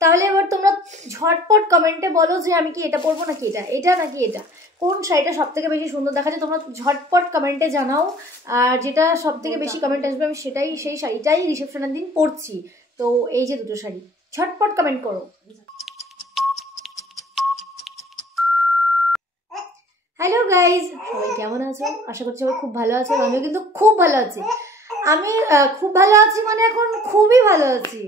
তাহলে এবার তোমরা ঝটপট কমেন্টে বলো যে আমি কি এটা পরবো নাকি এটা নাকি এটা, কোন শাড়িটা সব থেকে বেশি সুন্দর দেখা যায় তোমরা ঝটপট কমেন্টে জানাও। আর যেটা সব থেকে বেশি কমেন্ট আসবে আমি সেই শাড়িটাই রিসেপশনের দিন পরছি। তো এই যে দুটো শাড়ি, ঝটপট কমেন্ট করো। হ্যালো গাইজ, সবাই কেমন আছো? আশা করছি সবাই খুব ভালো আছো। আমিও কিন্তু খুব ভালো আছি। আমি খুব ভালো আছি মানে এখন খুবই ভালো আছি।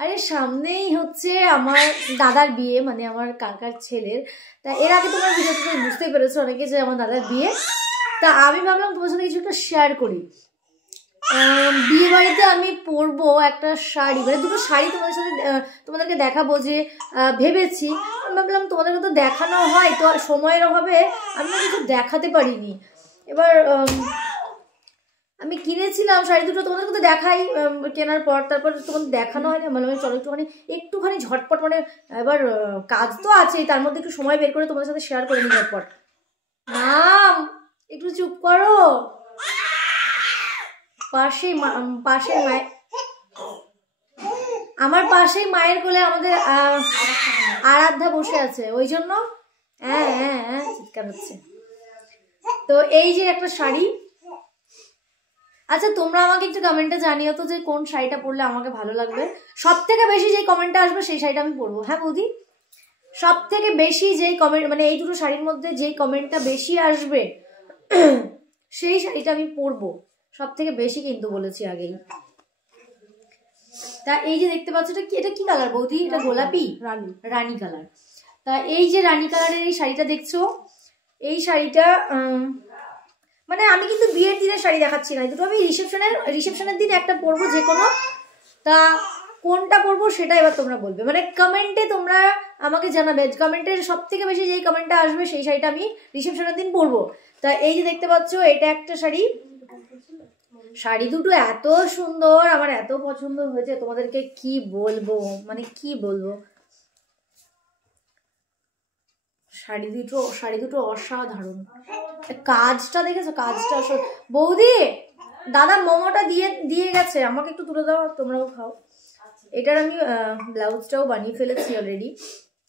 আরে সামনেই হচ্ছে আমার দাদার বিয়ে, মানে আমার কাকার ছেলের। তা এর আগে তোমার ভিডিওতে বুঝতেই পেরেছো অনেকে যে আমার দাদার বিয়ে। তা আমি ভাবলাম তোমার সাথে কিছু একটা শেয়ার করি। বিয়ে বাড়িতে আমি পরবো একটা শাড়ি, মানে দুটো শাড়ি তোমাদেরকে দেখাবো যে ভেবেছি। আমি ভাবলাম তোমাদেরকে তো দেখানো হয়, তো সময়ের অভাবে আমি কিছু দেখাতে পারিনি। এবার আমি কিনেছিলাম শাড়ি দুটো, তোমাদেরকে তো দেখাই কেনার পর, তারপর তোমাদের দেখানো হয় না। মানে চলো একটুখানি ঝটপট, মানে এবার কাজ তো আছেই, তার মধ্যে একটু সময় বের করে তোমাদের সাথে শেয়ার করে নিই ঝটপট। নাম একটু চুপ করো। আমার পাশেই মায়ের কোলে আমাদের আরাধ্যা বসে আছে, ওই জন্য হ্যাঁ চিৎকার হচ্ছে। তো এই যে একটা শাড়ি, আচ্ছা তোমরা আমাকে একটু কমেন্টে জানিও তো যে কোন শাড়িটা পরলে আমাকে ভালো লাগবে। সব থেকে বেশি যেই কমেন্টটা আসবে সেই শাড়িটা আমি পরবো। হ্যাঁ বৌদি, সব থেকে বেশি যেই কমেন্ট, মানে এই দুটো শাড়ির মধ্যে যেই কমেন্টটা বেশি আসবে সেই শাড়িটা আমি পরবো সব থেকে বেশি, কিন্তু বলেছি আগেই। তা এই যে দেখতে পাচ্ছ এটা কি কালার বৌদি? এটা গোলাপি রানী কালার। তা এই যে রানী কালারের এই শাড়িটা দেখছো, এই শাড়িটা মানে আমি কিন্তু বিয়ের দিনের শাড়ি দেখাচ্ছি না, দুটো আমি রিসেপশনের দিন একটা পরবো যে কোনো। তা কোনটা পরবো সেটা এবার তোমরা বলবে, মানে কমেন্টে তোমরা আমাকে জানাবে। কমেন্টের সব থেকে বেশি যেই কমেন্টটা আসবে সেই শাড়িটা আমি রিসেপশনের দিন পরবো। তা এই যে দেখতে পাচ্ছ এটা একটা শাড়ি দুটো এত সুন্দর, আমার এত পছন্দ হয়েছে তোমাদেরকে কি বলবো, মানে কি বলবো। শাড়ি দুটো অসাধারণ। কাজটা দেখেছো? কাজটা বৌদি দাদা মোমোটা দিয়ে গেছে, আমাকে একটু তুলে দাও, তোমরাও খাও। এটার আমি ব্লাউজটাও বানিয়ে ফেলেছি অলরেডি।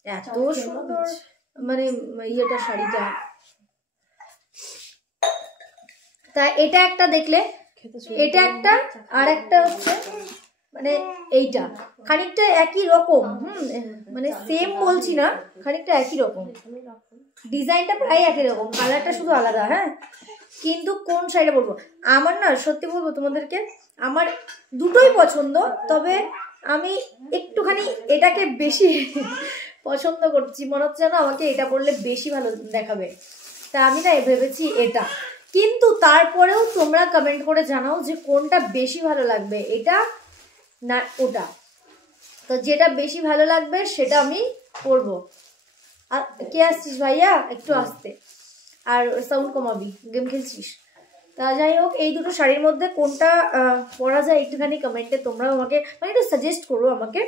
এত সুন্দর মানে ইয়েটা শাড়িটা। তা এটা একটা দেখলে, এটা একটা, আর একটা হচ্ছে মানে এইটা খানিকটা একই রকম। মানে সেম বলছি না, খানিকটা একই রকম, ডিজাইনটা প্রায় একই রকম, কালারটা শুধু আলাদা। হ্যাঁ, কিন্তু কোন শাড়িটা বলবো, আমার না সত্যি বলবো তোমাদেরকে, আমার দুটোই পছন্দ, তবে আমি একটুখানি এটাকে বেশি পছন্দ করছি। মনে হচ্ছে না আমাকে এটা পরলে বেশি ভালো দেখাবে, তা আমি না ভেবেছি এটা। কিন্তু তারপরেও তোমরা কমেন্ট করে জানাও যে কোনটা বেশি ভালো লাগবে, এটা না ওটা। তো যেটা বেশি ভালো লাগবে সেটা আমি পরবো। আর কে আসছিস ভাইয়া? একটু আসতে, আর সাউন্ড কমাবি, গেম খেলছিস। তা যাই হোক, এই দুটো শাড়ির মধ্যে কোনটা পরা যায় একটুখানি কমেন্টে তোমরা আমাকে মানে একটু সাজেস্ট করো আমাকে।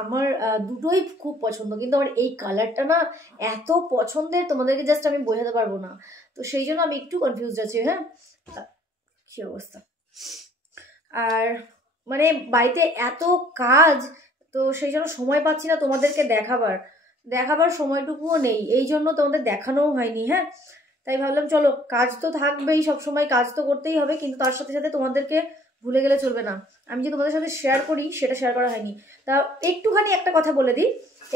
আমার দুটোই খুব পছন্দ, কিন্তু আমার এই কালারটা না এত পছন্দের, তোমাদেরকে জাস্ট আমি বোঝাতে পারবো না। তো সেই জন্য আমি একটু কনফিউজড আছি। হ্যাঁ, কি অবস্থা। আর মানে বাড়িতে এত কাজ, তো সেই জন্য সময় পাচ্ছি না তোমাদেরকে দেখাবার সময়টুকুও নেই, এই জন্য তোমাদের দেখানোও হয়নি। হ্যাঁ, তাই ভাবলাম চলো, কাজ তো থাকবেই, সবসময় কাজ তো করতেই হবে, কিন্তু তার সাথে সাথে তোমাদেরকে ভুলে গেলে চলবে না। আমি যে তোমাদের সাথে শেয়ার করি সেটা শেয়ার করা হয়নি। তা একটুখানি একটা কথা বলে দিই,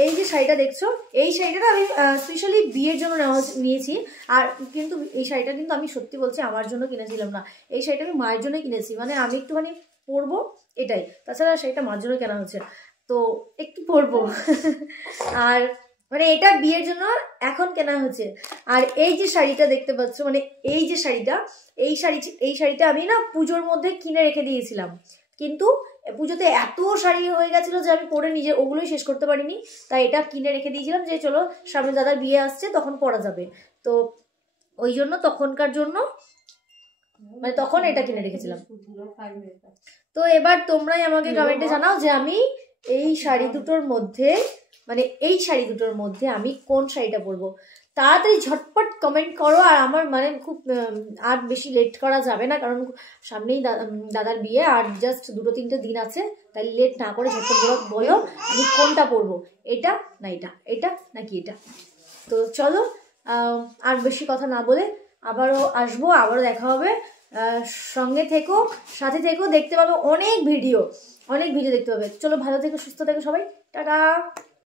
এই যে শাড়িটা দেখছো, এই শাড়িটা আমি স্পেশালি বিয়ের জন্য নিয়েছি। আর কিন্তু এই শাড়িটা কিন্তু আমি সত্যি বলছি আমার জন্য কিনেছিলাম না, এই শাড়িটা আমি মায়ের জন্যই কিনেছি, মানে আমি একটুখানি পরবো এটাই। তাছাড়া শাড়িটা মার জন্য কেনা হচ্ছে, তো একটু পরবো। আর মানে এটা বিয়ের জন্য এখন কেনা হচ্ছে। আর এই যে শাড়িটা দেখতে পাচ্ছ, মানে এই যে শাড়িটা, এই শাড়িটা আমি না পুজোর মধ্যে কিনে রেখে দিয়েছিলাম, কিন্তু পুজোতে এত শাড়ি হয়ে গেছিলো যে আমি পরে নিজে ওগুলোই শেষ করতে পারিনি। তাই এটা কিনে রেখে দিয়েছিলাম যে চলো সামনে দাদার বিয়ে আসছে তখন পরা যাবে, তো ওই জন্য তখনকার জন্য মানে তখন এটা কিনে রেখেছিলাম। তো এবার তোমরাই আমাকে কমেন্টে জানাও যে আমি এই শাড়ি দুটোর মধ্যে, মানে এই শাড়ি দুটোর মধ্যে আমি কোন শাড়িটা পরবো। তাড়াতাড়ি ঝটপট কমেন্ট করো। আর আমার মানে খুব আর বেশি লেট করা যাবে না, কারণ সামনেই দাদার বিয়ে, আর জাস্ট 2-3 দিন আছে, তাই লেট না করে ঝটপট বলো আমি কোনটা পরবো, এটা না এটা, এটা নাকি এটা। তো চলো আর বেশি কথা না বলে আবারও আসবো, আবারও দেখা হবে। সঙ্গে থেকো, সাথে থেকো, দেখতে পাবে অনেক ভিডিও দেখতে পাবে। চলো ভালো থেকো, সুস্থ থেকো সবাই, টাটা।